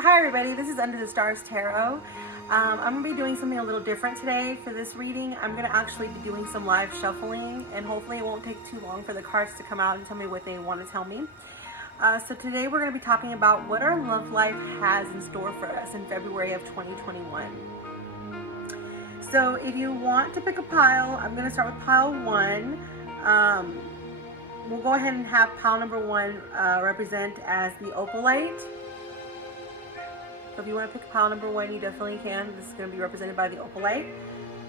Hi everybody, this is Under the Stars Tarot. I'm going to be doing something a little different today for this reading. I'm going to actually be doing some live shuffling, and hopefully it won't take too long for the cards to come out and tell me what they want to tell me. So today we're going to be talking about what our love life has in store for us in February of 2021. So if you want to pick a pile, I'm going to start with pile 1. We'll go ahead and have pile number 1 represent as the opalite. So if you want to pick pile number 1, you definitely can. This is going to be represented by the opalite.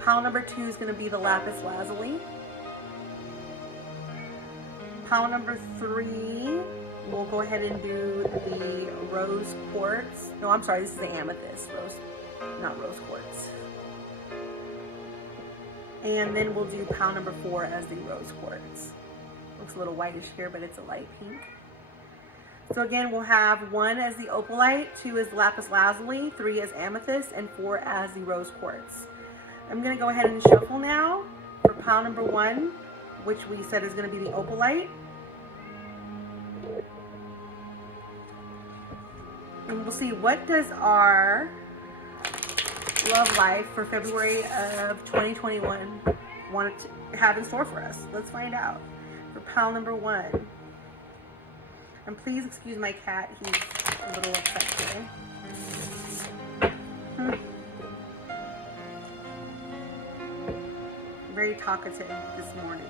Pile number 2 is going to be the lapis lazuli. Pile number 3, we'll go ahead and do the rose quartz. No, I'm sorry, this is the amethyst. Not rose quartz. And then we'll do pile number 4 as the rose quartz. Looks a little whitish here, but it's a light pink. So again, we'll have 1 as the opalite, 2 as lapis lazuli, 3 as amethyst, and 4 as the rose quartz. I'm going to go ahead and shuffle now for pile number 1, which we said is going to be the opalite. And we'll see, what does our love life for February of 2021 want to have in store for us? Let's find out. For pile number 1. And please excuse my cat, he's a little upset today. Very talkative this morning.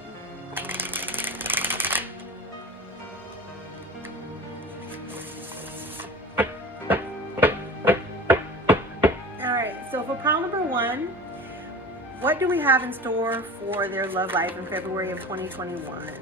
Alright, so for pile number 1, what do we have in store for their love life in February of 2021?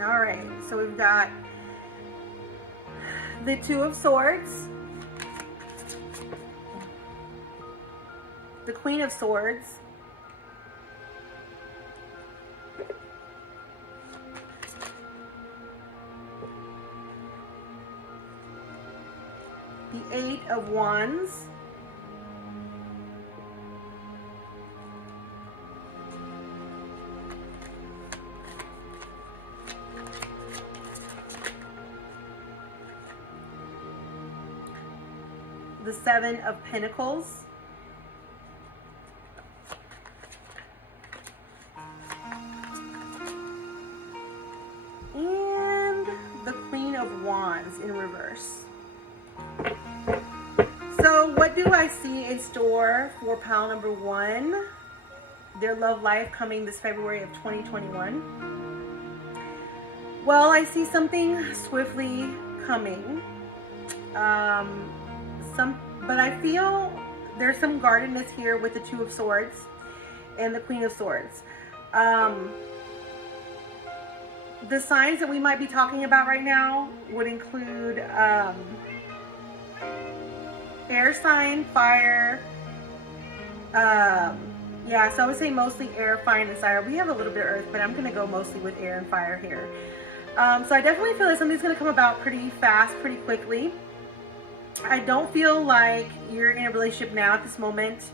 All right, so we've got the 2 of Swords, the Queen of Swords, the 8 of Wands, the 7 of Pentacles, and the Queen of Wands in reverse. So what do I see in store for pile number 1, their love life coming this February of 2021? Well, I see something swiftly coming. But I feel there's some guardedness here with the 2 of Swords and the Queen of Swords. The signs that we might be talking about right now would include air sign, fire. Yeah, so I would say mostly air, fire, and fire. We have a little bit of earth, but I'm going to go mostly with air and fire here. So I definitely feel that something's going to come about pretty fast, pretty quickly. I don't feel like you're in a relationship now at this moment,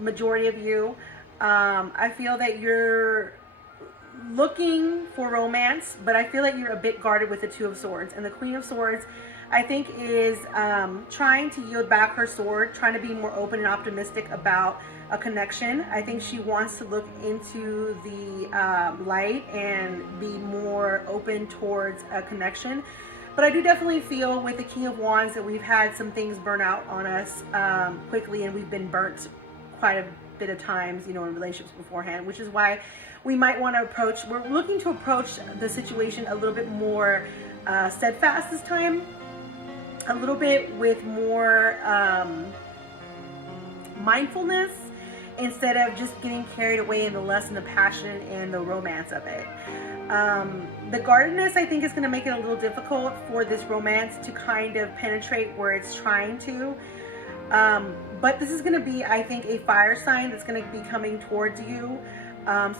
majority of you. I feel that you're looking for romance, but I feel like you're a bit guarded with the 2 of Swords. And the Queen of Swords, I think, is trying to yield back her sword, trying to be more open and optimistic about a connection. I think she wants to look into the light and be more open towards a connection. But I do definitely feel with the King of Wands that we've had some things burn out on us quickly, and we've been burnt quite a bit of times, you know, in relationships beforehand, which is why we might want to approach, we're looking to approach the situation a little bit more steadfast this time, a little bit with more mindfulness, instead of just getting carried away in the lust and the passion and the romance of it. The guardedness, I think, is going to make it a little difficult for this romance to kind of penetrate where it's trying to. But this is going to be, I think, a fire sign that's going to be coming towards you.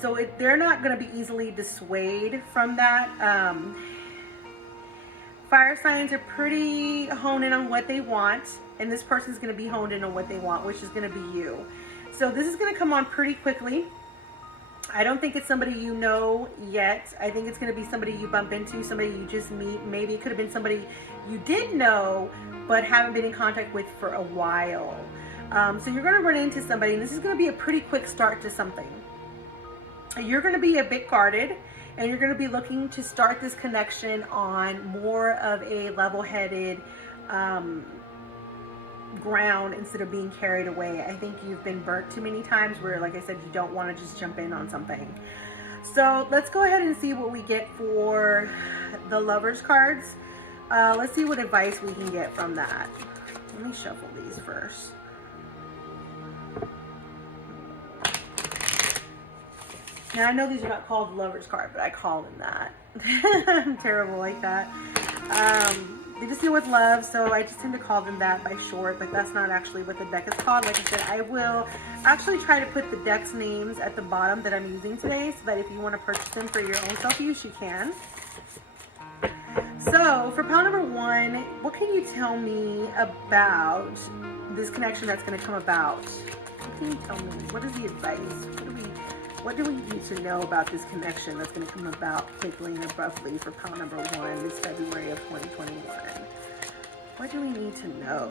So they're not going to be easily dissuaded from that. Fire signs are pretty honed in on what they want, and this person's going to be honed in on what they want, which is going to be you. So this is going to come on pretty quickly. I don't think it's somebody you know yet. I think it's going to be somebody you bump into, somebody you just meet. Maybe it could have been somebody you did know but haven't been in contact with for a while. So you're going to run into somebody, and this is going to be a pretty quick start to something. You're going to be a bit guarded, and you're going to be looking to start this connection on more of a level-headed ground instead of being carried away. I think you've been burnt too many times where, like I said, you don't want to just jump in on something. So let's go ahead and see what we get for the Lovers cards. Let's see what advice we can get from that. Let me shuffle these first. Now, I know these are not called Lovers card, but I call them that. I'm terrible like that. They just deal with love, so I just tend to call them that by short, but that's not actually what the deck is called. Like I said, I will actually try to put the deck's names at the bottom that I'm using today, so that if you want to purchase them for your own self-use, you can. So, for pile number 1, what can you tell me about this connection that's going to come about? What can you tell me? What is the advice? What do we need to know about this connection that's going to come about quickly and abruptly for pile number 1 this February of 2021? What do we need to know?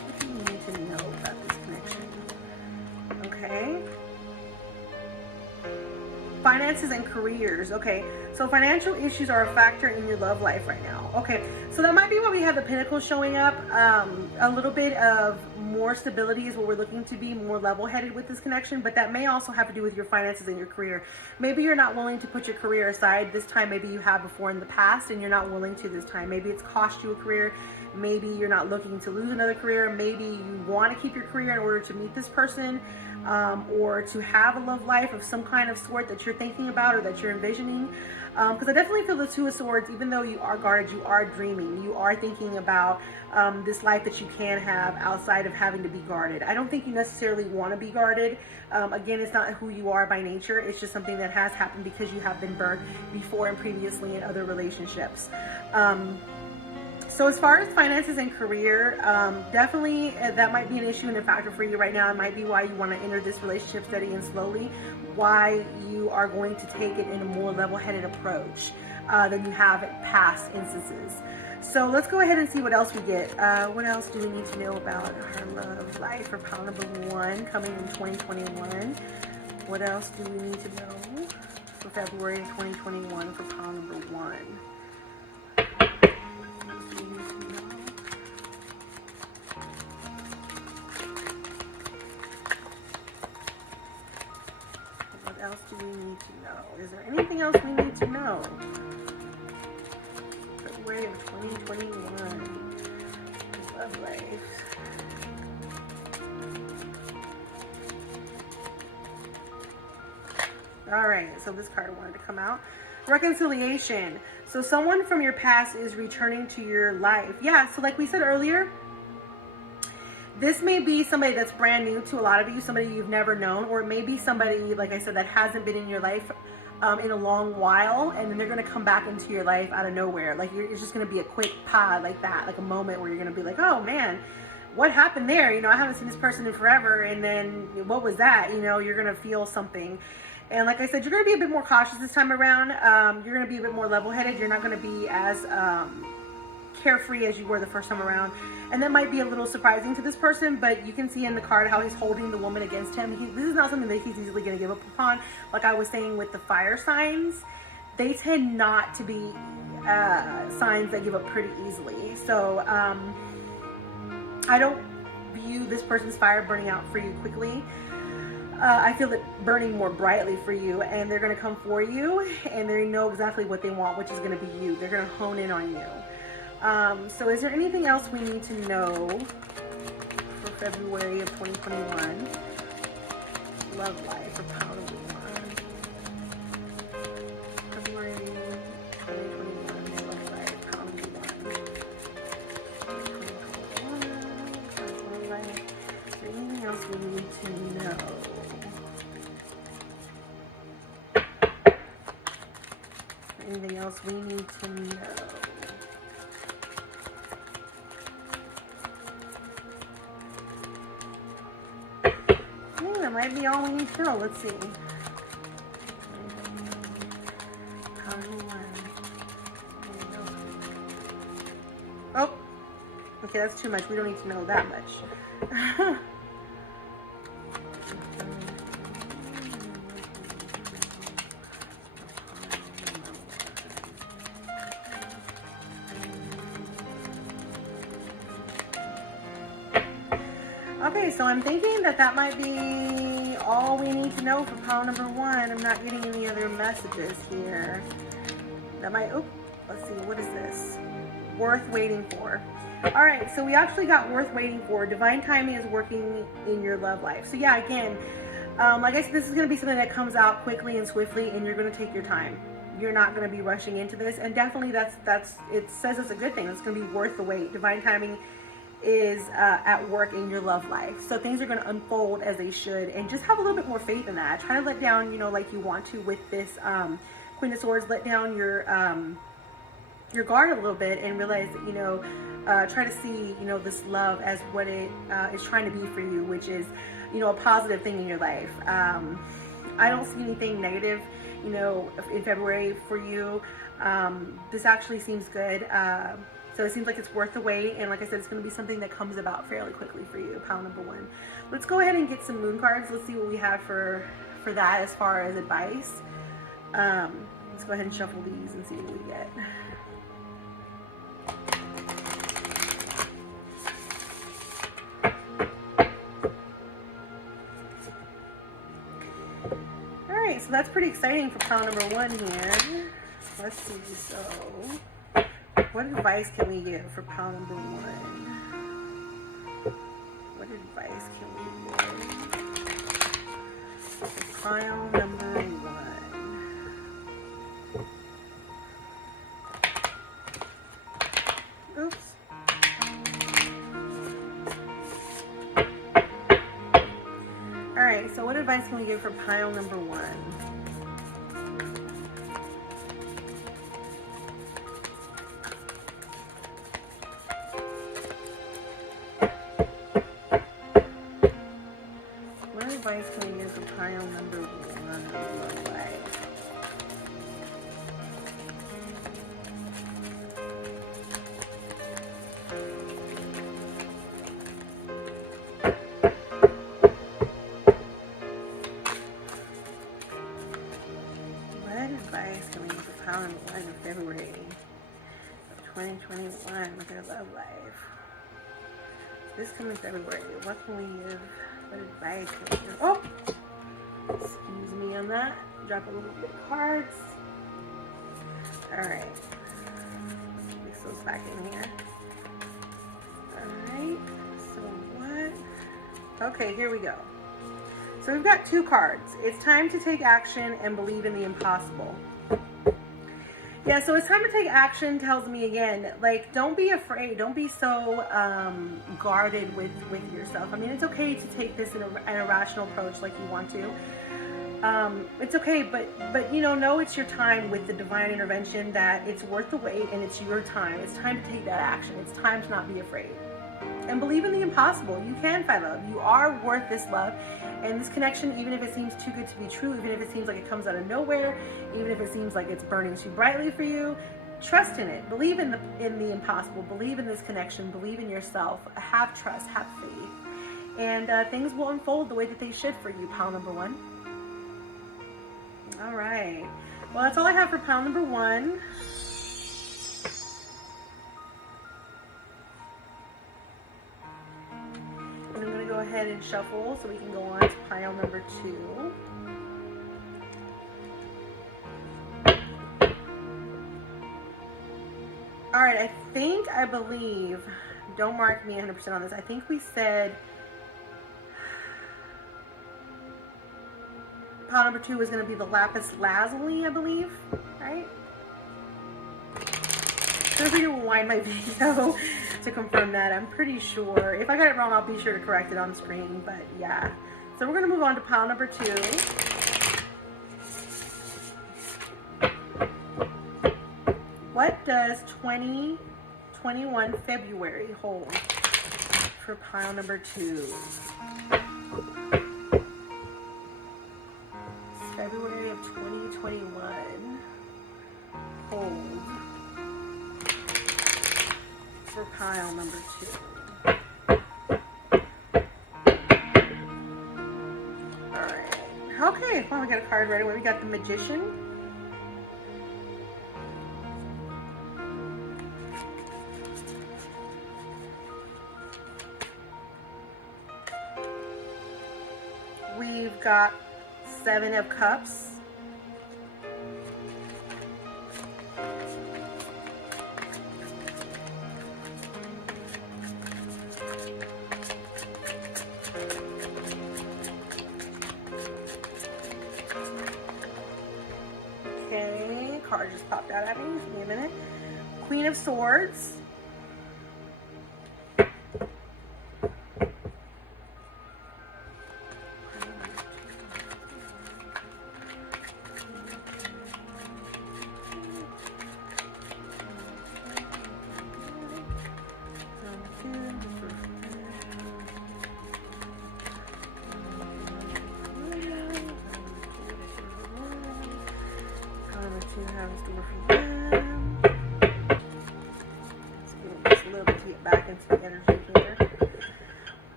What do we need to know about this connection? Okay. Finances and careers. Okay, so financial issues are a factor in your love life right now. Okay, so that might be why we have the Pentacles showing up. A little bit of more stability is what we're looking to be, more level-headed with this connection, but that may also have to do with your finances and your career. Maybe you're not willing to put your career aside this time. Maybe you have before in the past and you're not willing to this time. Maybe it's cost you a career. Maybe you're not looking to lose another career. Maybe you want to keep your career in order to meet this person, or to have a love life of some kind of sort that you're thinking about or that you're envisioning. Because I definitely feel the Two of Swords, even though you are guarded, you are dreaming. You are thinking about this life that you can have outside of having to be guarded. I don't think you necessarily want to be guarded. Again, it's not who you are by nature. It's just something that has happened because you have been burnt before and previously in other relationships. So as far as finances and career, definitely that might be an issue and a factor for you right now. It might be why you want to enter this relationship steady and slowly, why you are going to take it in a more level-headed approach than you have in past instances. So let's go ahead and see what else we get. What else do we need to know about our love life for pile number 1 coming in 2021? What else do we need to know for February 2021 for pile number 1? What else do we need to know? Is there anything else we need to know? February of 2021. Love life. All right, so this card wanted to come out. Reconciliation. So someone from your past is returning to your life. Yeah, so like we said earlier, this may be somebody that's brand new to a lot of you, somebody you've never known, or it may be somebody, like I said, that hasn't been in your life in a long while, and then they're going to come back into your life out of nowhere. Like it's just going to be a quick pod like that, like a moment where you're going to be like, oh man, what happened there? You know, I haven't seen this person in forever, and then what was that? You know, you're going to feel something. And like I said, you're going to be a bit more cautious this time around. You're going to be a bit more level-headed. You're not going to be as carefree as you were the first time around. And that might be a little surprising to this person, but you can see in the card how he's holding the woman against him. This is not something that he's easily going to give up upon. Like I was saying with the fire signs, they tend not to be signs that give up pretty easily. So I don't view this person's fire burning out for you quickly. I feel it burning more brightly for you, and they're going to come for you, and they know exactly what they want, which is going to be you. They're going to hone in on you. So is there anything else we need to know for February of 2021? Love life or power of one. February 2021, love life, power of anything else we need to know? That might be all we need to know. Let's see. Oh, okay, that's too much. We don't need to know that much. Okay, so I'm thinking that might be all we need to know for pile number 1. I'm not getting any other messages here. That might, oh, let's see, what is this? Worth waiting for. All right, so we actually got worth waiting for. Divine timing is working in your love life. So yeah, again, like I said, this is going to be something that comes out quickly and swiftly, and you're going to take your time. You're not going to be rushing into this, and definitely that's it says it's a good thing. It's going to be worth the wait. Divine timing is at work in your love life. So things are going to unfold as they should, and just have a little bit more faith in that. Try to let down, you know, like you want to with this Queen of Swords, let down your guard a little bit and realize that, you know, try to see, you know, this love as what it is trying to be for you, which is, you know, a positive thing in your life. I don't see anything negative, you know, in February for you. This actually seems good. So it seems like it's worth the wait, and like I said, it's going to be something that comes about fairly quickly for you, pile number 1. Let's go ahead and get some moon cards. Let's see what we have for that as far as advice. Let's go ahead and shuffle these and see what we get. All right, so that's pretty exciting for pile number 1 here. Let's see, so what advice can we give for pile number 1? What advice can we give for pile number 1? Oops. All right, so what advice can we give for pile number 1? Advice can we give for pile number 1 of love life? What advice can we give for pile number 1 in February of 2021 with their love life? This coming February, what can we give? What advice can we give? Oh! Excuse me on that. Drop a little bit of cards. Alright. Mix those back in here. Alright. So what? Okay, here we go. So we've got 2 cards. It's time to take action and believe in the impossible. Yeah, so it's time to take action tells me again, like, don't be afraid. Don't be so guarded with yourself. I mean, it's okay to take this in an irrational approach like you want to. It's okay, but you know it's your time with the divine intervention, that it's worth the wait and it's your time. It's time to take that action. It's time to not be afraid. And believe in the impossible. You can find love. You are worth this love. And this connection, even if it seems too good to be true, even if it seems like it comes out of nowhere, even if it seems like it's burning too brightly for you, trust in it. Believe in the impossible. Believe in this connection. Believe in yourself. Have trust. Have faith. And things will unfold the way that they should for you, pile number 1. All right. Well, that's all I have for pile number 1. And I'm going to go ahead and shuffle so we can go on to pile number 2. All right, I believe, don't mark me 100% on this. I think we said pile number 2 is going to be the lapis lazuli, I believe, right? Feel free to rewind my video to confirm that. I'm pretty sure. If I got it wrong, I'll be sure to correct it on screen, but yeah. So we're going to move on to pile number 2. What does 2021 February hold for pile number 2? February of 2021 hold for pile number 2. Alright. Okay, well, we got a card right away. We got the Magician. We've got 7 of Cups. Okay, card just popped out at me. Give me a minute. Queen of Swords.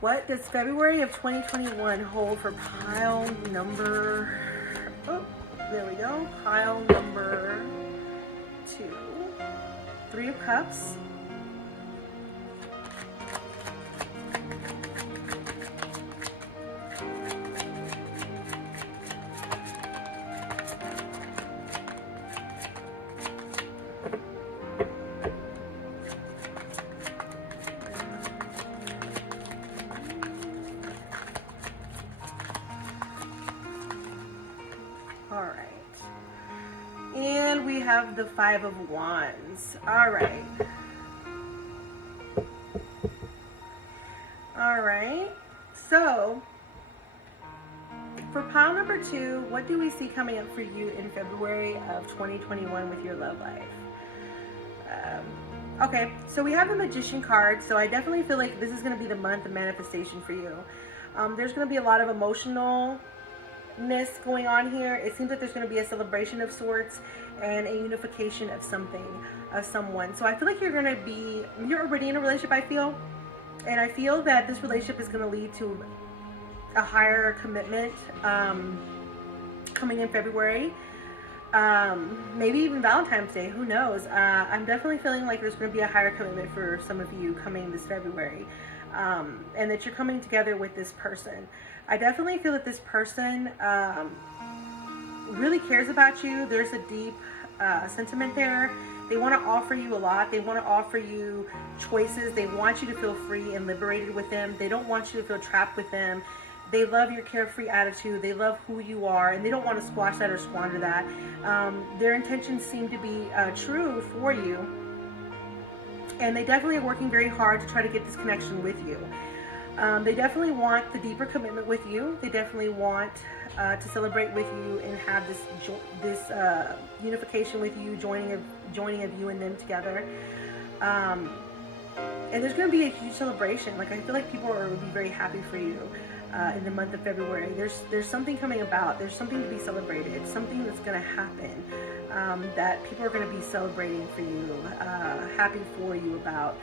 What does February of 2021 hold for pile number, oh, there we go, pile number 2? 3 of Cups. All right. And we have the 5 of Wands. All right. All right. So, for pile number 2, what do we see coming up for you in February of 2021 with your love life? Okay, so we have the Magician card, so I definitely feel like this is going to be the month of manifestation for you. There's going to be a lot of emotionalness going on here. It seems like there's going to be a celebration of sorts and a unification of something, of someone. So I feel like you're already in a relationship, I feel. And I feel that this relationship is going to lead to a higher commitment coming in February. Maybe even Valentine's Day, who knows. I'm definitely feeling like there's going to be a higher commitment for some of you coming this February, and that you're coming together with this person. I definitely feel that this person really cares about you. There's a deep sentiment there. They want to offer you a lot. They want to offer you choices. They want you to feel free and liberated with them. They don't want you to feel trapped with them. They love your carefree attitude. They love who you are, and they don't want to squash that or squander that. Their intentions seem to be true for you, and they definitely are working very hard to try to get this connection with you. They definitely want the deeper commitment with you. They definitely want to celebrate with you and have this unification with you, joining of you and them together. And there's going to be a huge celebration. Like, I feel like people will be very happy for you. In the month of February, there's something coming about. There's something to be celebrated. Something that's going to happen that people are going to be celebrating for you, happy for you about.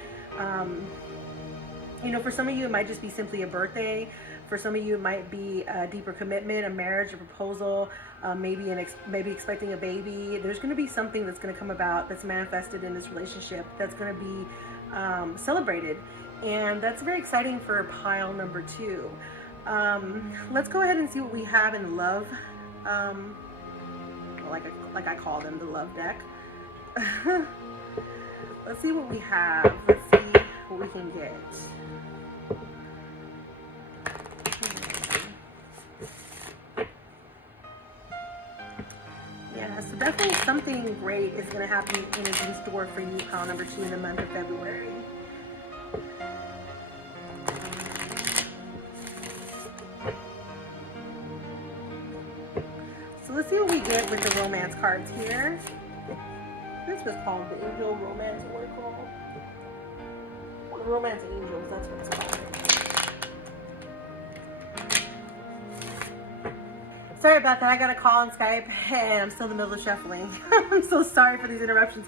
You know, for some of you, it might just be simply a birthday. For some of you, it might be a deeper commitment, a marriage, a proposal, maybe expecting a baby. There's going to be something that's going to come about that's manifested in this relationship that's going to be celebrated, and that's very exciting for pile number 2. Let's go ahead and see what we have in love, like I call them, the love deck. Let's see what we have. Let's see what we can get. Yeah, so definitely something great is going to happen and is in store for you, pile number 2, in the month of February. So let's see what we get with the romance cards here. Let's this called? The Angel Romance Oracle? The Romance Angels, that's what it's called. Sorry about that. I got a call on Skype and I'm still in the middle of shuffling. I'm so sorry for these interruptions.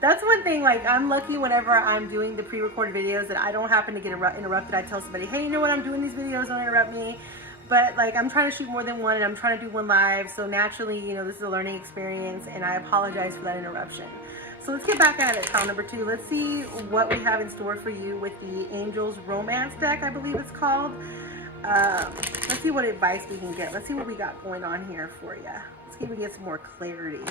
That's one thing, like, I'm lucky whenever I'm doing the pre-recorded videos that I don't happen to get interrupted. I tell somebody, hey, you know what, I'm doing these videos, don't interrupt me. But like, I'm trying to shoot more than one and I'm trying to do one live. So naturally, you know, this is a learning experience and I apologize for that interruption. So let's get back at it, pile number 2. Let's see what we have in store for you with the Angels Romance deck, I believe it's called. Let's see what advice we can get. Let's see what we got going on here for you. Let's see if we get some more clarity.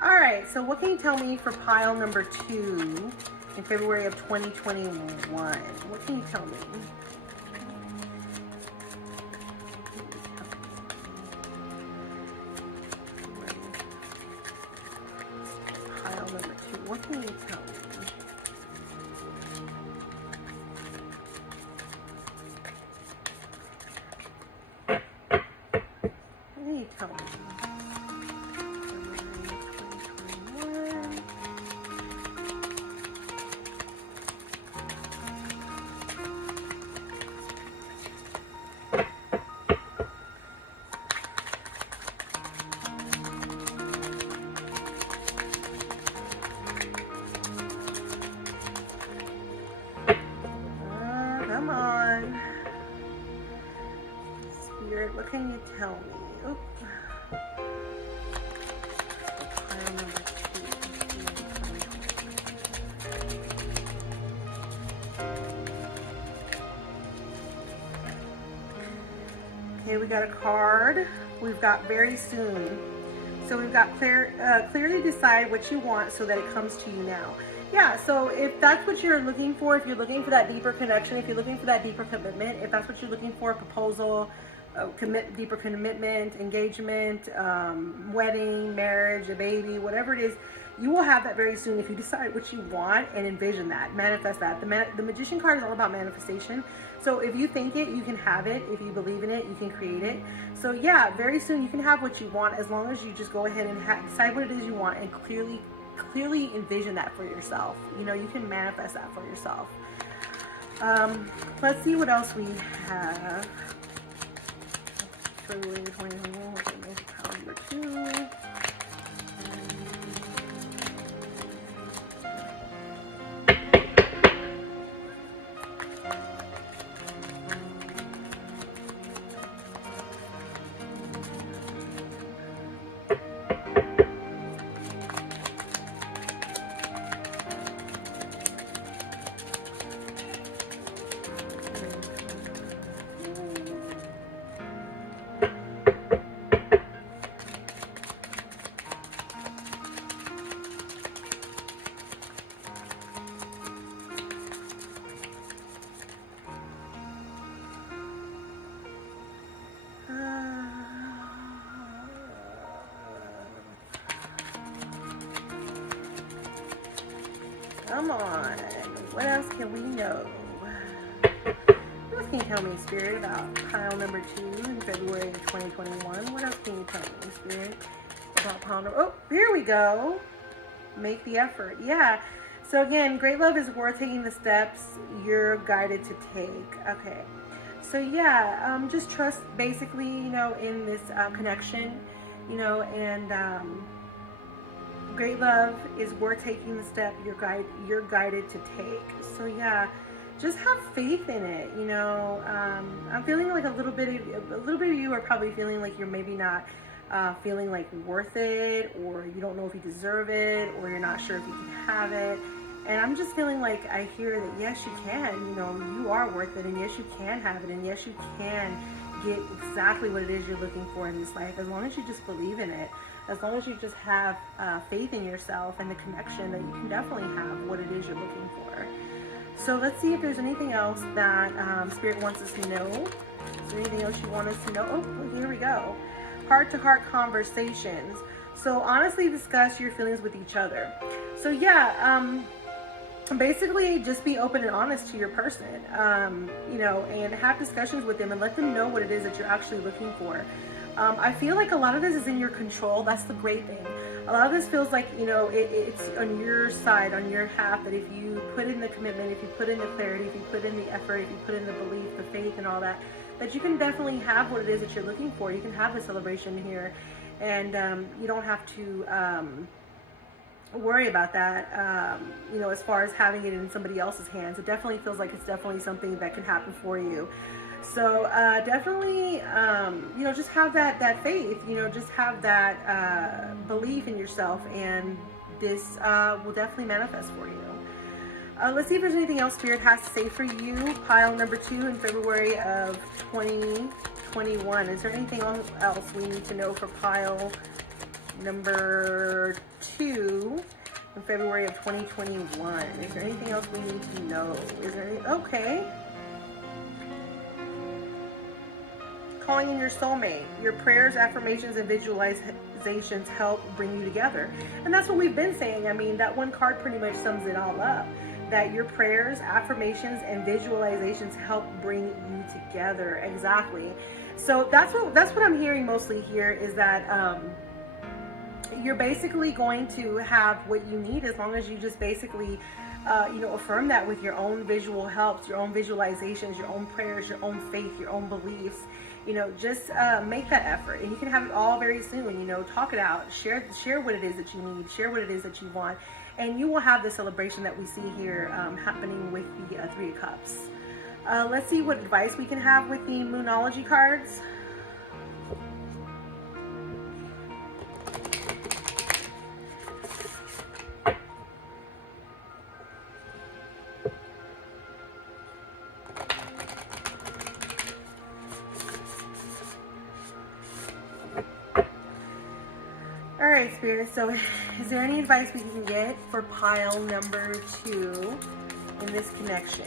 All right, so what can you tell me for pile number 2 in February of 2021? What can you tell me? Pile number 2, what can you tell me? What can you tell me? Come on. Spirit, what can you tell me? Oop. Pile number 2. Okay, we got a card. We've got very soon. So we've got clearly decide what you want so that it comes to you now. Yeah, so if that's what you're looking for, if you're looking for that deeper connection, if you're looking for that deeper commitment, if that's what you're looking for, a proposal, deeper commitment, engagement, wedding, marriage, a baby, whatever it is, you will have that very soon if you decide what you want and envision that, manifest that. The Magician card is all about manifestation. So if you think it, you can have it. If you believe in it, you can create it. So yeah, very soon you can have what you want as long as you just go ahead and decide what it is you want and clearly envision that for yourself. You know, you can manifest that for yourself. Let's see what else we have. February 21, number 2. Come on. What else can we know? What else can you tell me, Spirit, about pile number 2 in February of 2021? What else can you tell me, Spirit, about pile number... Oh, here we go. Make the effort. Yeah. So again, great love is worth taking the steps you're guided to take. Okay. So yeah, just trust basically, you know, in this connection, you know, and great love is worth taking the step you're guided to take. So yeah, just have faith in it. You know, I'm feeling like a little bit of you are probably feeling like you're maybe not feeling like worth it, or you don't know if you deserve it, or you're not sure if you can have it. And I'm just feeling like I hear that yes, you can. You know, you are worth it, and yes, you can have it, and yes, you can get exactly what it is you're looking for in this life, as long as you just believe in it. As long as you just have faith in yourself and the connection, that you can definitely have what it is you're looking for. So let's see if there's anything else that Spirit wants us to know. Is there anything else you want us to know? Oh, here we go. Heart-to-heart conversations. So honestly discuss your feelings with each other. So yeah, basically just be open and honest to your person, you know, and have discussions with them and let them know what it is that you're actually looking for. I feel like a lot of this is in your control. That's the great thing. A lot of this feels like, you know, it's on your side, on your half, that if you put in the commitment, if you put in the clarity, if you put in the effort, if you put in the belief, the faith and all that, that you can definitely have what it is that you're looking for. You can have the celebration here, and you don't have to worry about that, you know, as far as having it in somebody else's hands. It definitely feels like it's definitely something that can happen for you. So definitely, you know, just have that faith, you know, just have that belief in yourself, and this will definitely manifest for you. Let's see if there's anything else Spirit has to say for you. Pile number 2 in February of 2021. Is there anything else we need to know for pile number 2 in February of 2021? Is there anything else we need to know? Is there any? Okay. Calling in your soulmate. Your prayers, affirmations, and visualizations help bring you together. And that's what we've been saying. I mean, that one card pretty much sums it all up. That your prayers, affirmations, and visualizations help bring you together. Exactly. So that's what I'm hearing mostly here, is that you're basically going to have what you need, as long as you just basically you know, affirm that with your own visual helps, your own visualizations, your own prayers, your own faith, your own beliefs. You know, just make that effort, and you can have it all very soon. You know, talk it out, share what it is that you need, share what it is that you want, and you will have the celebration that we see here happening with the 3 of Cups. Let's see what advice we can have with the Moonology cards. Alright, Spirit, so is there any advice we can get for pile number 2 in this connection?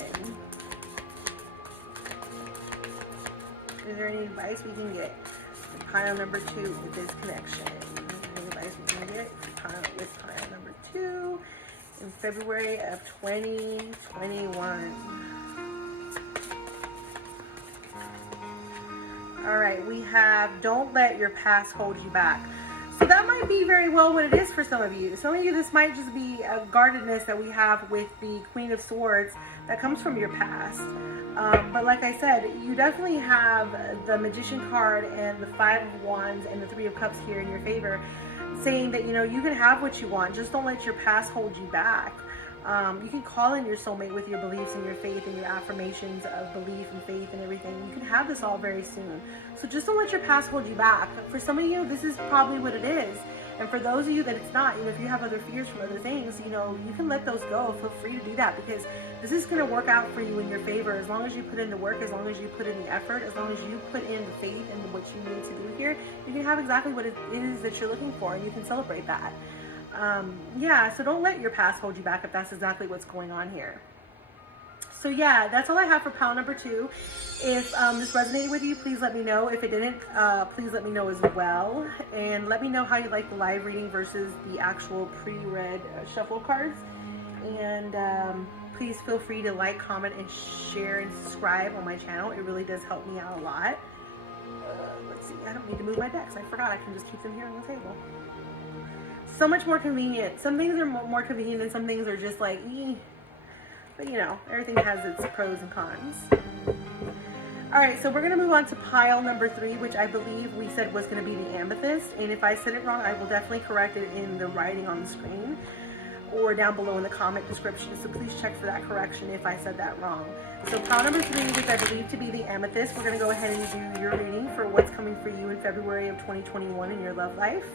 Is there any advice we can get for pile number 2 with this connection? Any advice we can get with pile number 2 in February of 2021? Alright, we have, don't let your past hold you back. So that might be very well what it is for some of you. Some of you, this might just be a guardedness that we have with the Queen of Swords that comes from your past. But like I said, you definitely have the Magician card and the 5 of Wands and the 3 of Cups here in your favor, saying that, you know, you can have what you want. Just don't let your past hold you back. You can call in your soulmate with your beliefs and your faith and your affirmations of belief and faith and everything. You can have this all very soon. So just don't let your past hold you back. For some of you, this is probably what it is. And for those of you that it's not, you know, if you have other fears from other things, you know, you can let those go. Feel free to do that, because this is going to work out for you in your favor. As long as you put in the work, as long as you put in the effort, as long as you put in the faith and what you need to do here, you can have exactly what it is that you're looking for, and you can celebrate that. Yeah, so don't let your past hold you back if that's exactly what's going on here. So yeah, that's all I have for pile number 2. If this resonated with you, please let me know. If it didn't, please let me know as well. And let me know how you like the live reading versus the actual pre-read shuffle cards. And please feel free to like, comment, and share and subscribe on my channel. It really does help me out a lot. Let's see, I don't need to move my decks. I forgot I can just keep them here on the table. So much more convenient. Some things are more convenient and some things are just like, but you know, everything has its pros and cons. Alright, so we're going to move on to pile number 3, which I believe we said was going to be the amethyst. And if I said it wrong, I will definitely correct it in the writing on the screen or down below in the comment description. So please check for that correction if I said that wrong. So pile number 3, which I believe to be the amethyst, we're going to go ahead and do your reading for what's coming for you in February of 2021 in your love life.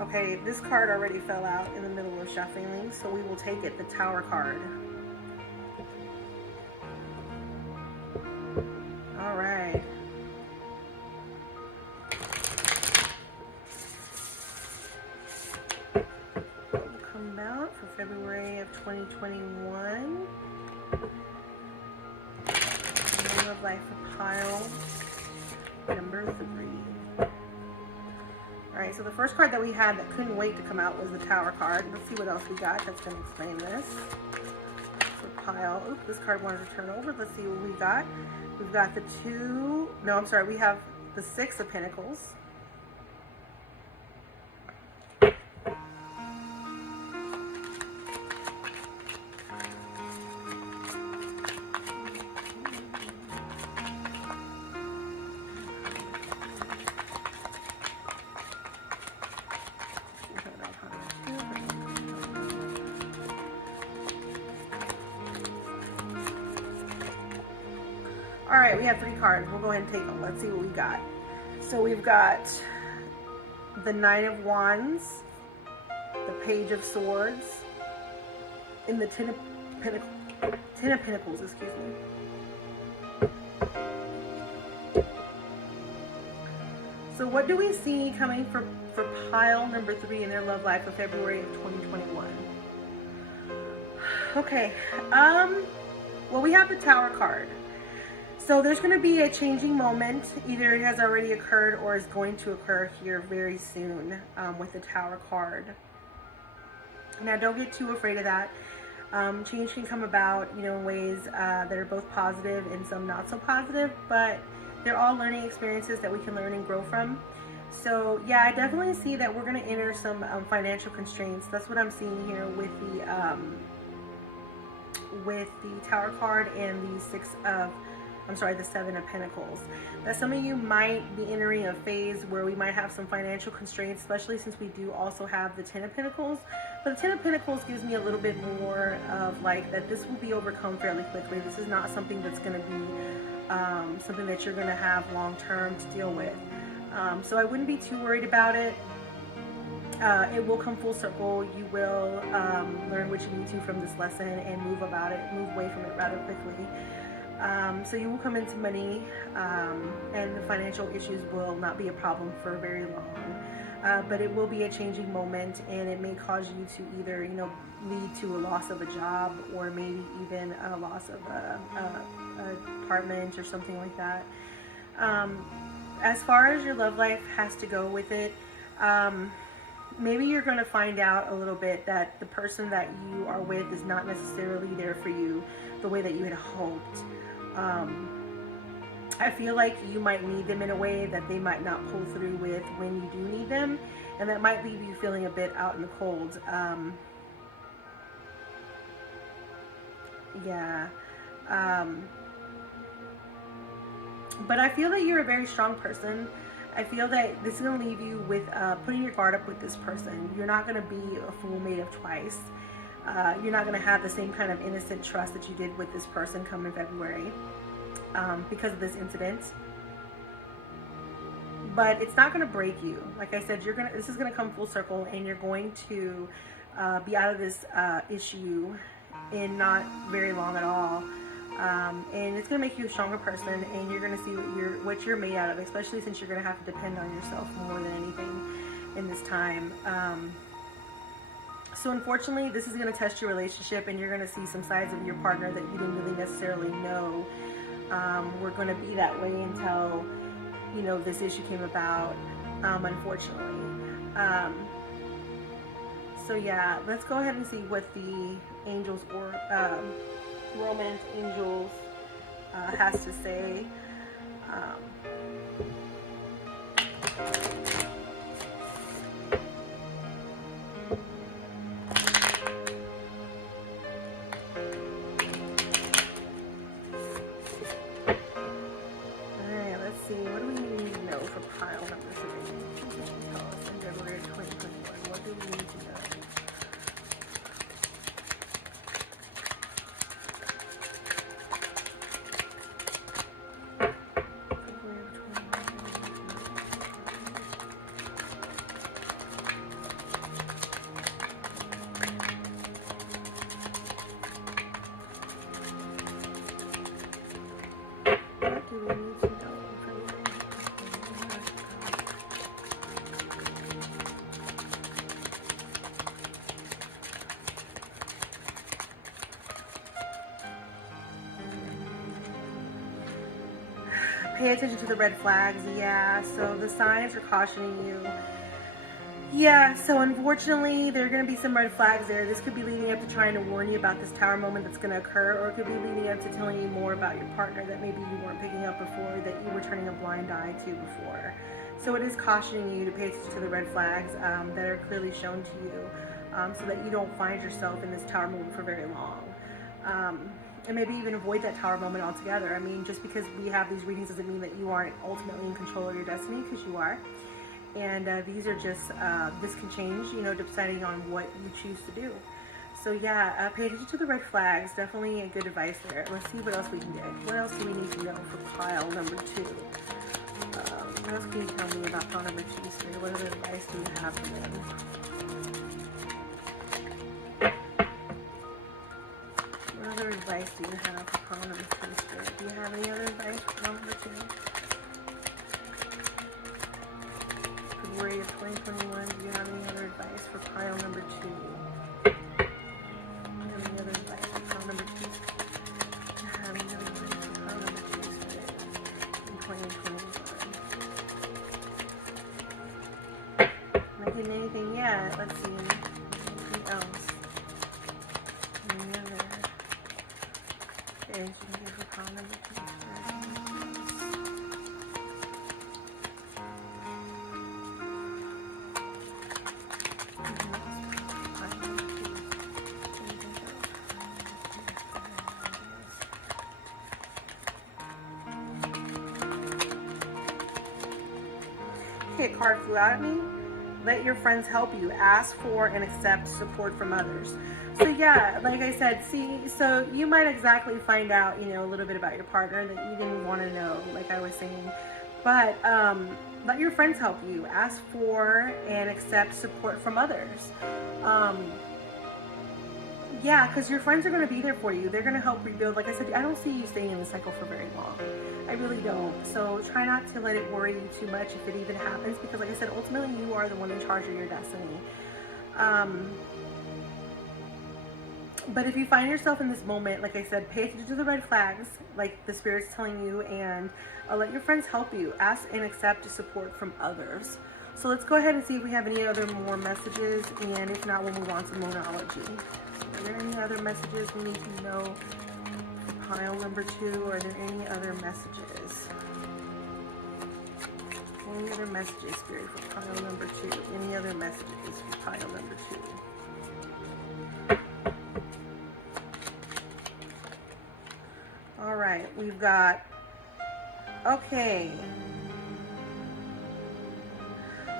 Okay, this card already fell out in the middle of shuffling, so we will take it, the Tower card. All right. What will come out for February of 2021. Love life for pile number 3. Alright, so the first card that we had that couldn't wait to come out was the Tower card. Let's see what else we got that's going to explain this. For pile, oops, this card wanted to turn over. Let's see what we got. We've got the we have the 6 of Pentacles. All right, we have 3 cards. We'll go ahead and take them. Let's see what we got. So we've got the 9 of Wands, the Page of Swords, and the 10 of Pentacles, excuse me. So what do we see coming for pile number 3 in their love life of February of 2021? Okay, well, we have the Tower card. So there's going to be a changing moment. Either it has already occurred or is going to occur here very soon with the Tower card. Now, don't get too afraid of that. Change can come about, in ways that are both positive and some not so positive, but they're all learning experiences that we can learn and grow from. So yeah, I definitely see that we're going to enter some financial constraints. That's what I'm seeing here with the Tower card and the 7 of Pentacles. That some of you might be entering a phase where we might have some financial constraints, especially since we do also have the 10 of Pentacles. But the 10 of Pentacles gives me a little bit more of like that this will be overcome fairly quickly. This is not something that's going to be something that you're going to have long term to deal with. So I wouldn't be too worried about it. It will come full circle. You will learn what you need to from this lesson and move away from it rather quickly. So you will come into money, and the financial issues will not be a problem for very long. But it will be a changing moment, and it may cause you to either, lead to a loss of a job, or maybe even a loss of an apartment or something like that. As far as your love life has to go with it, maybe you're going to find out a little bit that the person that you are with is not necessarily there for you the way that you had hoped. I feel like you might need them in a way that they might not pull through with when you do need them, and that might leave you feeling a bit out in the cold. But I feel that you're a very strong person. I feel that this is going to leave you with putting your guard up with this person. You're not going to be a fool made of twice. You're not going to have the same kind of innocent trust that you did with this person come in February because of this incident. But it's not going to break you. Like I said, this is going to come full circle, and you're going to be out of this issue in not very long at all. And it's going to make you a stronger person, and you're going to see what you're made out of, especially since you're going to have to depend on yourself more than anything in this time. So unfortunately, this is going to test your relationship, and you're going to see some sides of your partner that you didn't really necessarily know were going to be that way until, this issue came about, unfortunately. So yeah, let's go ahead and see what the angels or romance angels has to say. Alright, let's see. What do we need to know for pile number 3? Tell us in February 2021. What do we need to know? What do we need to know in February? pay attention to the red flags. Yeah, so the signs are cautioning you. Yeah, so unfortunately, there are going to be some red flags there. This could be leading up to trying to warn you about this tower moment that's going to occur, or it could be leading up to telling you more about your partner that maybe you weren't picking up before, that you were turning a blind eye to before. So it is cautioning you to pay attention to the red flags that are clearly shown to you, so that you don't find yourself in this tower moment for very long. And maybe even avoid that tower moment altogether. I mean, just because we have these readings doesn't mean that you aren't ultimately in control of your destiny, because you are. And these are just, this can change, you know, depending on what you choose to do. So yeah, pay attention to the red flags. Definitely a good advice there. Let's see what else we can get. What else do we need to know for pile number 2? What else can you tell me about pile number 2, Spirit? What other advice do you have for them? What other advice do you have for pile number 2, Spirit? Do you have any other advice for pile number 2? February of 2021, do you have any other advice for pile number 2? Do you have any other advice for pile number 2? Do you have any other advice for pile number 2 in 2021? Not getting anything yet. Let's see. Anything else? Any other things you can give for pile number 2? Okay, a card flew out at me. Let your friends help you. Ask for and accept support from others. So yeah, like I said, see, so you might exactly find out, you know, a little bit about your partner that you didn't want to know, like I was saying. But let your friends help you. Ask for and accept support from others. Yeah, because your friends are going to be there for you. They're going to help rebuild. Like I said, I don't see you staying in the cycle for very long. I really don't. So try not to let it worry you too much if it even happens, because like I said, ultimately you are the one in charge of your destiny. But if you find yourself in this moment, like I said, pay attention to the red flags, like the Spirit's telling you, and let your friends help you. Ask and accept support from others. So let's go ahead and see if we have any other more messages, and if not, we'll move on to Moonology. So are there any other messages we need to know for pile number 2? Are there any other messages? Any other messages, Spirit, for pile number 2? Any other messages for pile number 2? All right, we've got, okay.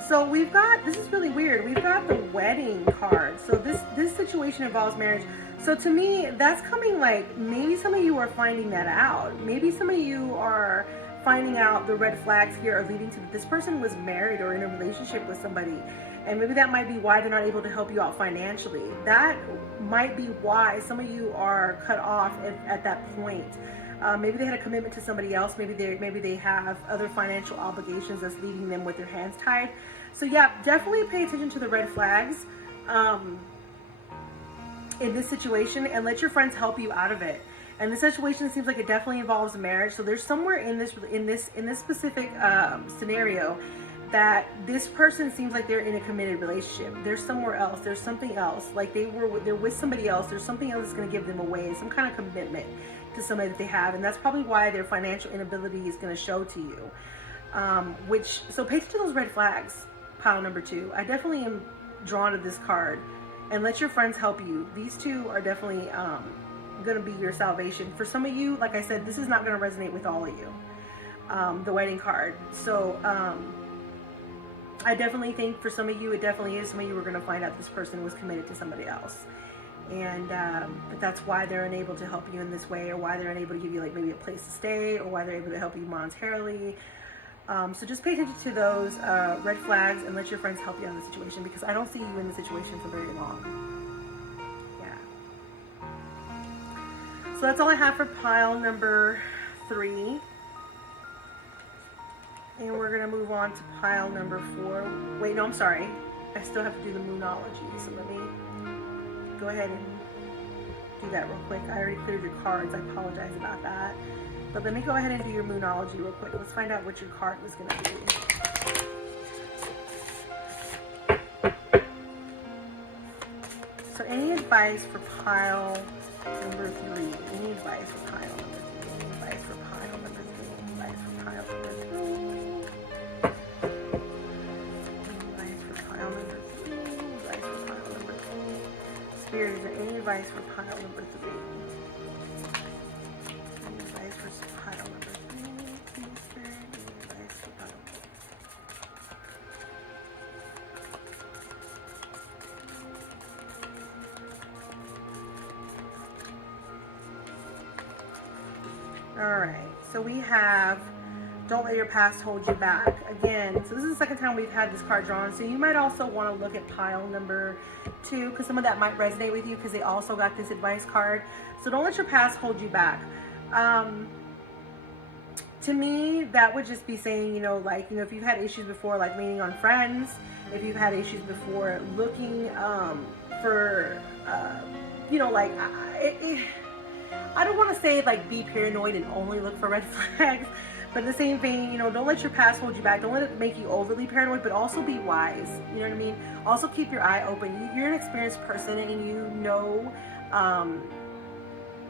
So we've got, this is really weird, we've got the wedding card. So this situation involves marriage. So to me, that's coming like, maybe some of you are finding that out. Maybe some of you are finding out the red flags here are leading to this person was married or in a relationship with somebody. And maybe that might be why they're not able to help you out financially. That might be why some of you are cut off at that point. Maybe they had a commitment to somebody else. Maybe they have other financial obligations that's leaving them with their hands tied. So yeah, definitely pay attention to the red flags in this situation, and let your friends help you out of it. And the situation seems like it definitely involves marriage. So there's somewhere in this specific scenario that this person seems like they're in a committed relationship. There's somewhere else. There's something else. Like they're with somebody else. There's something else that's going to give them away. Some kind of commitment to somebody that they have, and that's probably why their financial inability is going to show to you. So pay attention to those red flags, pile number 2. I definitely am drawn to this card, and let your friends help you. These two are definitely going to be your salvation. For some of you, like I said, this is not going to resonate with all of you. The wedding card. So I definitely think for some of you, it definitely is. Some of you are going to find out this person was committed to somebody else. And but that's why they're unable to help you in this way, or why they're unable to give you like maybe a place to stay, or why they're able to help you monetarily. So just pay attention to those red flags, and let your friends help you out in the situation, because I don't see you in the situation for very long. Yeah. So that's all I have for pile number 3. And we're going to move on to pile number 4. Wait, no, I'm sorry. I still have to do the Moonology, so let me go ahead and do that real quick. I already cleared your cards. I apologize about that. But let me go ahead and do your Moonology real quick. Let's find out what your card was going to be. So any advice for pile number 3? Any advice for pile number 3? Any advice for pile number 3? Any advice for pile number 3? Any advice for pile number 3? Any advice for pile number 3? Spirit, is there any advice for pile number 3? Any advice for pile number 3? Please, Spirit, any advice for pile number 3? Alright, so we have don't let your past hold you back. Again, so this is the second time we've had this card drawn. So you might also want to look at pile number 2 because some of that might resonate with you because they also got this advice card. So don't let your past hold you back. To me, that would just be saying, like, if you've had issues before, like leaning on friends, if you've had issues before looking for, like, I don't want to say like be paranoid and only look for red flags, but in the same vein, don't let your past hold you back. Don't let it make you overly paranoid, but also be wise. You know what I mean? Also keep your eye open. You're an experienced person and you know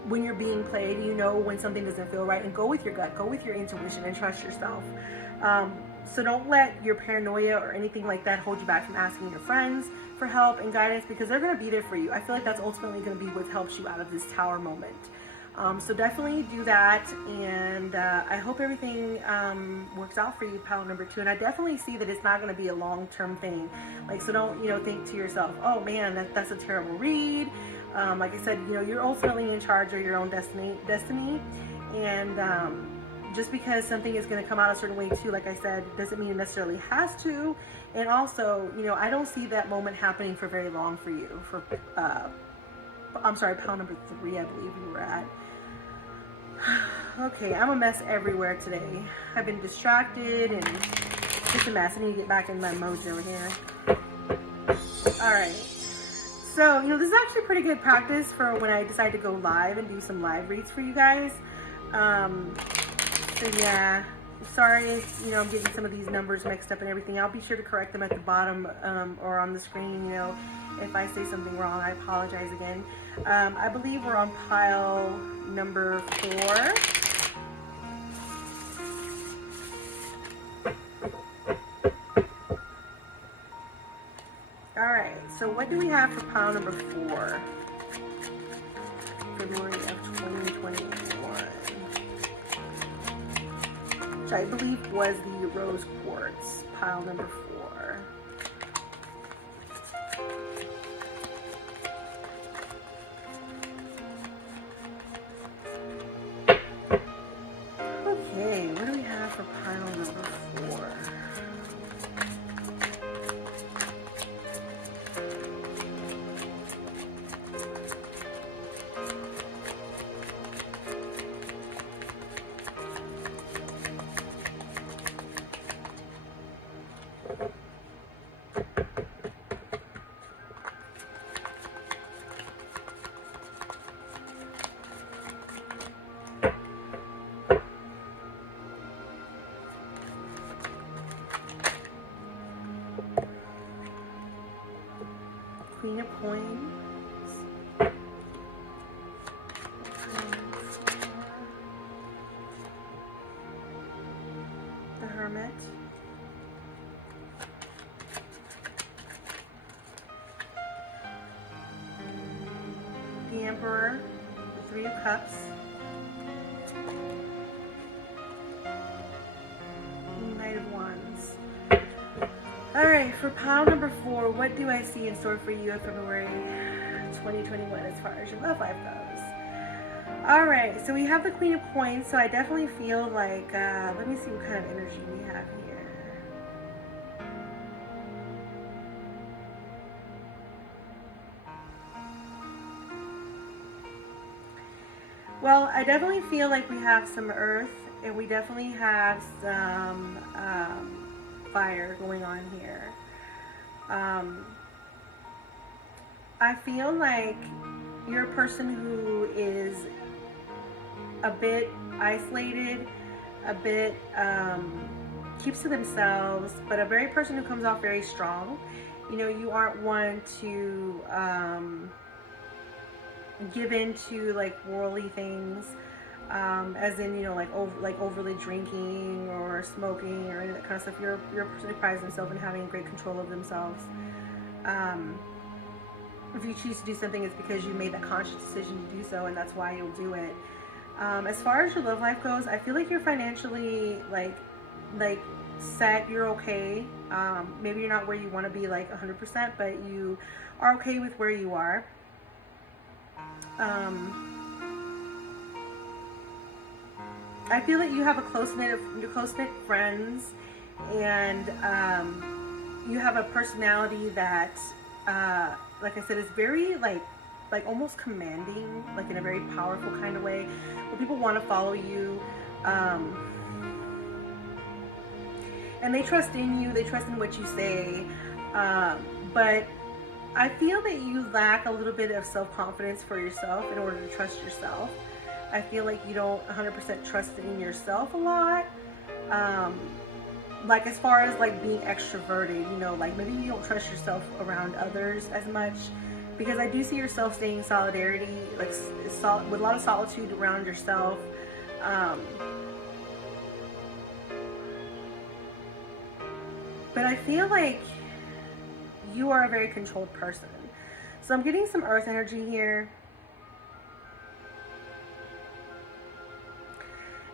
when you're being played, when something doesn't feel right, and go with your gut, go with your intuition and trust yourself. So don't let your paranoia or anything like that hold you back from asking your friends for help and guidance because they're going to be there for you. I feel like that's ultimately going to be what helps you out of this tower moment. So definitely do that, and I hope everything works out for you, pile number 2. And I definitely see that it's not going to be a long-term thing. Like, so don't think to yourself, oh man, that's a terrible read. Like I said, you're ultimately in charge of your own destiny, and just because something is going to come out a certain way too, like I said, doesn't mean it necessarily has to. And also, I don't see that moment happening for very long for you. For I'm sorry, pile number 3, I believe you were at. Okay, I'm a mess everywhere today. I've been distracted and just a mess. I need to get back in my mojo here. Alright. So, this is actually pretty good practice for when I decide to go live and do some live reads for you guys. So yeah, sorry if, I'm getting some of these numbers mixed up and everything. I'll be sure to correct them at the bottom or on the screen, if I say something wrong. I apologize again. I believe we're on pile number 4. Alright, so what do we have for pile number 4? February of 2021. Which I believe was the rose quartz, pile number 4. Okay, what do we have for pile number 4? Queen of Coins, the Hermit, the Emperor, the 3 of Cups, Knight of Wands. Alright, for pile number 4, what do I see in store for you in February 2021 as far as your love life goes? Alright, so we have the Queen of Coins, so I definitely feel like, let me see what kind of energy we have here. Well, I definitely feel like we have some earth, and we definitely have some fire going on here. I feel like you're a person who is a bit isolated, a bit keeps to themselves, but a very person who comes off very strong. You know, you aren't one to give into like worldly things, as in, you know, like overly drinking or smoking or any of that kind of stuff. You're a person who prides themselves in having great control of themselves. If you choose to do something, it's because you made that conscious decision to do so, and that's why you'll do it. As far as your love life goes, I feel like you're financially like set. You're okay. Maybe you're not where you want to be like 100%, but you are okay with where you are. I feel that you have a close-knit friends, and you have a personality that, like I said, is very like almost commanding, like in a very powerful kind of way, where people want to follow you, and they trust in you. They trust in what you say, but I feel that you lack a little bit of self-confidence for yourself in order to trust yourself. I feel like you don't 100% trust in yourself a lot. Like as far as like being extroverted, you know, like maybe you don't trust yourself around others as much, because I do see yourself staying in solidarity, like with a lot of solitude around yourself. But I feel like you are a very controlled person. So I'm getting some earth energy here.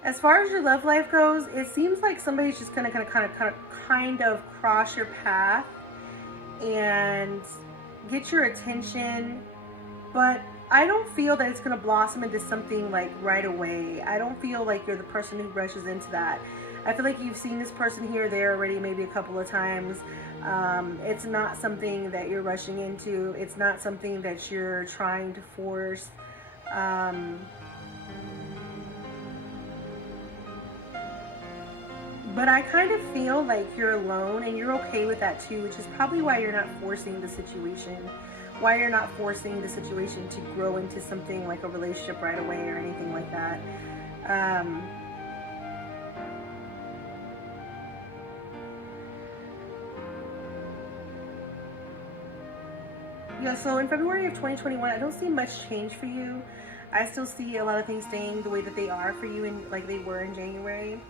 As far as your love life goes, it seems like somebody's just gonna kind of cross your path and get your attention, but I don't feel that it's gonna blossom into something like right away. I don't feel like you're the person who rushes into that. I feel like you've seen this person here or there already, maybe a couple of times. It's not something that you're rushing into. It's not something that you're trying to force. But I kind of feel like you're alone, and you're okay with that too, which is probably why you're not forcing the situation. Why you're not forcing the situation to grow into something like a relationship right away or anything like that. Yeah, so in February of 2021, I don't see much change for you. I still see a lot of things staying the way that they are for you, and like they were in January.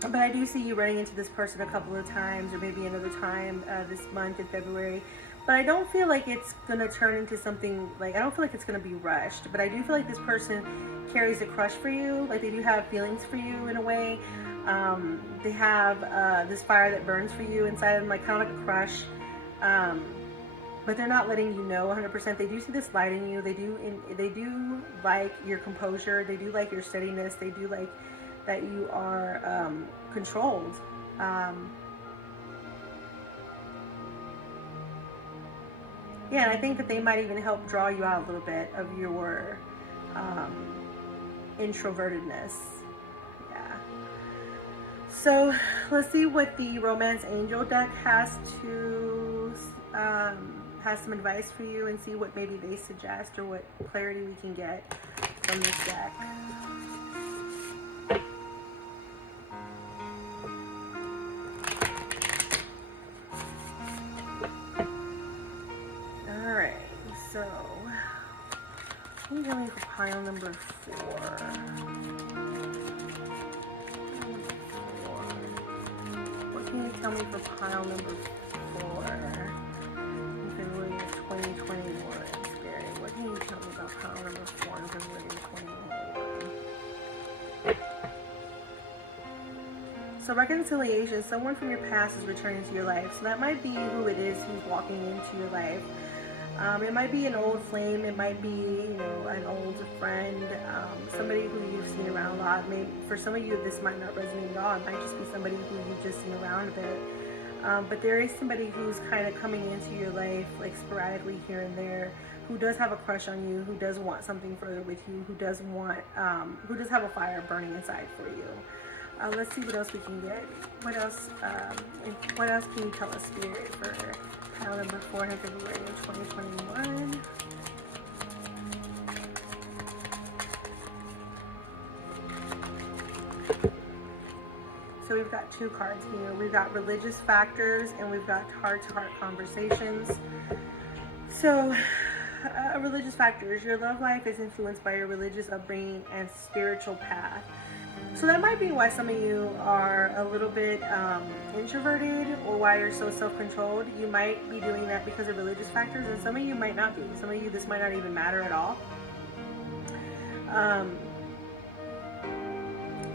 But I do see you running into this person a couple of times, or maybe another time this month in February. But I don't feel like it's going to turn into something, like, I don't feel like it's going to be rushed. But I do feel like this person carries a crush for you. Like, they do have feelings for you in a way. They have this fire that burns for you inside of them, like kind of like a crush. But they're not letting you know 100%. They do see this light in you. They do like your composure. They do like your steadiness. They do like that you are controlled. Yeah, and I think that they might even help draw you out a little bit of your introvertedness. Yeah. So let's see what the Romance Angel deck has to has some advice for you, and see what maybe they suggest or what clarity we can get from this deck. Alright, so can you tell me for pile number 4? What can you tell me for pile number 4? In February of 2021. Spirit, what can you tell me about pile number 4 in February of 2021? So reconciliation, someone from your past is returning to your life. So that might be who it is who's walking into your life. It might be an old flame. It might be, you know, an old friend, somebody who you've seen around a lot. Maybe for some of you, this might not resonate at all. It might just be somebody who you've just seen around a bit. But there is somebody who's kind of coming into your life, like sporadically here and there, who does have a crush on you, who does want something further with you, who does have a fire burning inside for you. Let's see what else we can get. What else can you tell us, Spirit, for pile number 4 in February of 2021? So we've got two cards here. We've got religious factors and we've got heart-to-heart conversations. So religious factors, your love life is influenced by your religious upbringing and spiritual path. So that might be why some of you are a little bit introverted, or why you're so self-controlled. You might be doing that because of religious factors, and some of you might not be. Some of you, this might not even matter at all.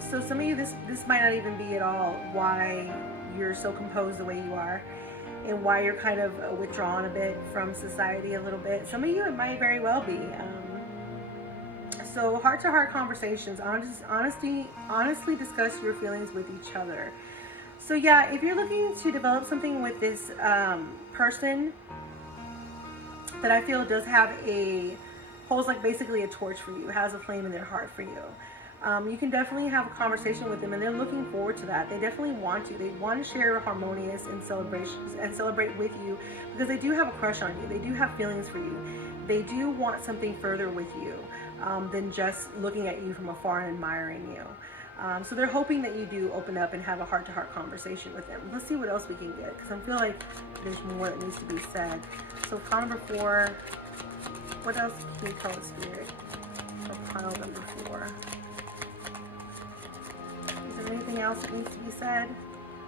So some of you, this might not even be at all why you're so composed the way you are, and why you're kind of withdrawn a bit from society a little bit. Some of you, it might very well be. So heart-to-heart conversations, honestly discuss your feelings with each other. So yeah, if you're looking to develop something with this person that I feel holds like basically a torch for you, has a flame in their heart for you. You can definitely have a conversation with them, and they're looking forward to that. They definitely want to. They want to share harmonious and celebrations and celebrate with you, because they do have a crush on you. They do have feelings for you. They do want something further with you than just looking at you from afar and admiring you. So they're hoping that you do open up and have a heart-to-heart conversation with them. Let's see what else we can get, because I feel like there's more that needs to be said. So pile number 4, what else can you tell the spirit? So pile number 4. Is there anything else that needs to be said?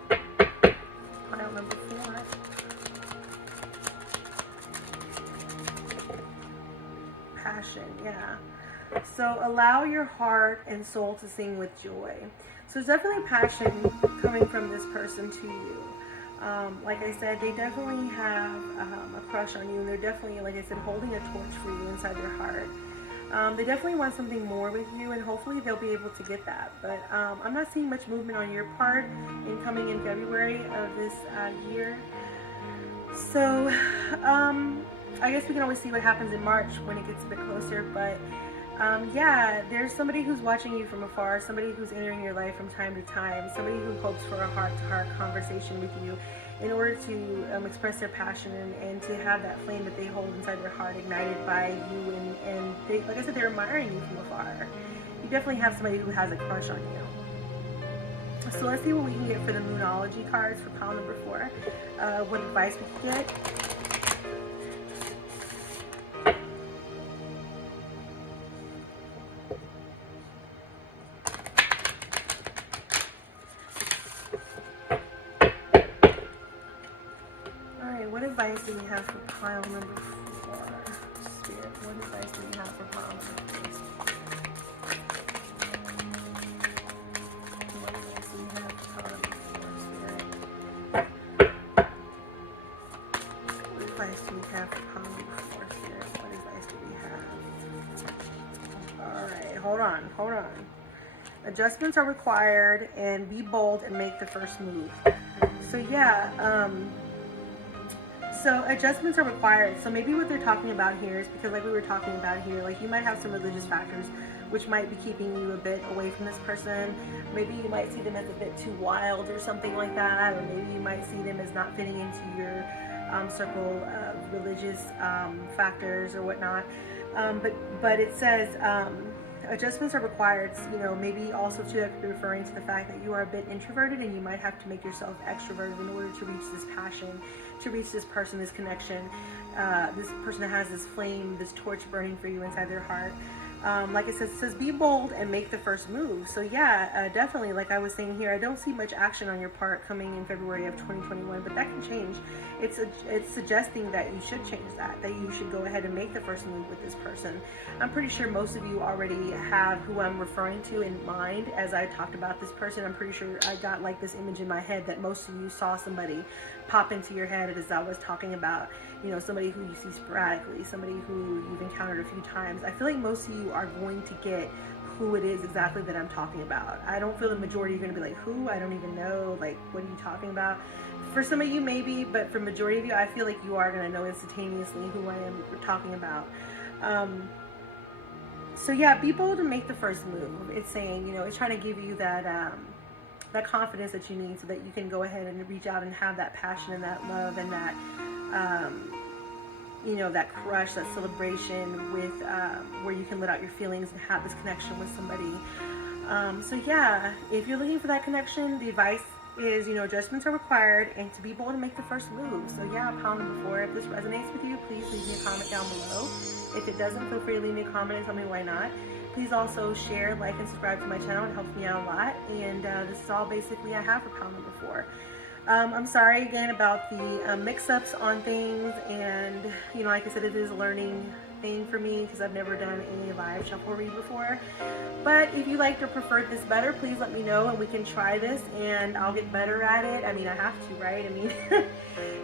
Pile number 4. Passion, yeah. So allow your heart and soul to sing with joy. So there's definitely passion coming from this person to you. Like I said, they definitely have a crush on you, and they're definitely, like I said, holding a torch for you inside their heart. They definitely want something more with you, and hopefully they'll be able to get that. But I'm not seeing much movement on your part coming in February of this year. So I guess we can always see what happens in March when it gets a bit closer. But yeah, there's somebody who's watching you from afar, somebody who's entering your life from time to time, somebody who hopes for a heart-to-heart conversation with you in order to express their passion and to have that flame that they hold inside their heart ignited by you. And they, like I said, they're admiring you from afar. You definitely have somebody who has a crush on you. So let's see what we can get for the Moonology cards for pile number 4. What advice we can get. What advice do we have for pile number 4? Spirit, what advice do we have for pile number 4? What advice do we have for pile number 4, Spirit? What advice do we have for pile number 4, Spirit? What advice do we have? Alright, hold on. Adjustments are required, and be bold and make the first move. So yeah, so adjustments are required. So maybe what they're talking about here is because, like we were talking about here, like you might have some religious factors which might be keeping you a bit away from this person. Maybe you might see them as a bit too wild or something like that, or maybe you might see them as not fitting into your circle of religious factors or whatnot. But it says adjustments are required. You know, maybe also too, that could be referring to the fact that you are a bit introverted, and you might have to make yourself extroverted in order to reach this passion, to reach this person, this connection, this person that has this flame, this torch burning for you inside their heart. Like it says be bold and make the first move. So yeah, definitely, like I was saying here, I don't see much action on your part coming in February of 2021, but that can change. It's suggesting that you should change that you should go ahead and make the first move with this person. I'm pretty sure most of you already have who I'm referring to in mind as I talked about this person. I'm pretty sure I got like this image in my head that most of you saw somebody pop into your head as I was talking about, you know, somebody who you see sporadically, somebody who you've encountered a few times. I feel like most of you are going to get who it is exactly that I'm talking about. I don't feel the majority are going to be like, who? I don't even know. Like, what are you talking about? For some of you, maybe, but for majority of you, I feel like you are going to know instantaneously who I am talking about. So yeah, be bold and make the first move. It's saying, you know, it's trying to give you that that confidence that you need so that you can go ahead and reach out and have that passion and that love and that you know, that crush, that celebration with where you can let out your feelings and have this connection with somebody. So yeah, if you're looking for that connection, the advice is, you know, adjustments are required and to be bold and make the first move. So yeah, pile number 4. If this resonates with you, please leave me a comment down below. If it doesn't, feel free to leave me a comment and tell me why not. Please also share, like, and subscribe to my channel. It helps me out a lot. And this is all basically I have for pile number 4. I'm sorry again about the mix-ups on things, and you know, like I said, it is a learning thing for me because I've never done a live shuffle read before. But if you liked or preferred this better, please let me know and we can try this and I'll get better at it. I mean, I have to, right? I mean,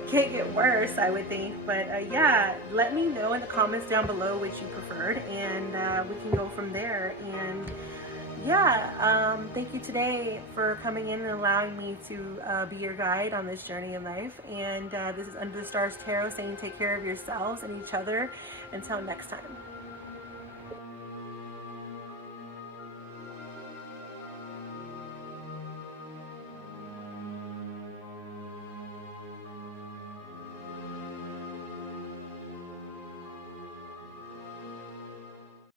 can't get worse, I would think. But yeah, let me know in the comments down below which you preferred, and we can go from there. And yeah, thank you today for coming in and allowing me to be your guide on this journey in life. And this is Under the Stars Tarot saying take care of yourselves and each other. Until next time.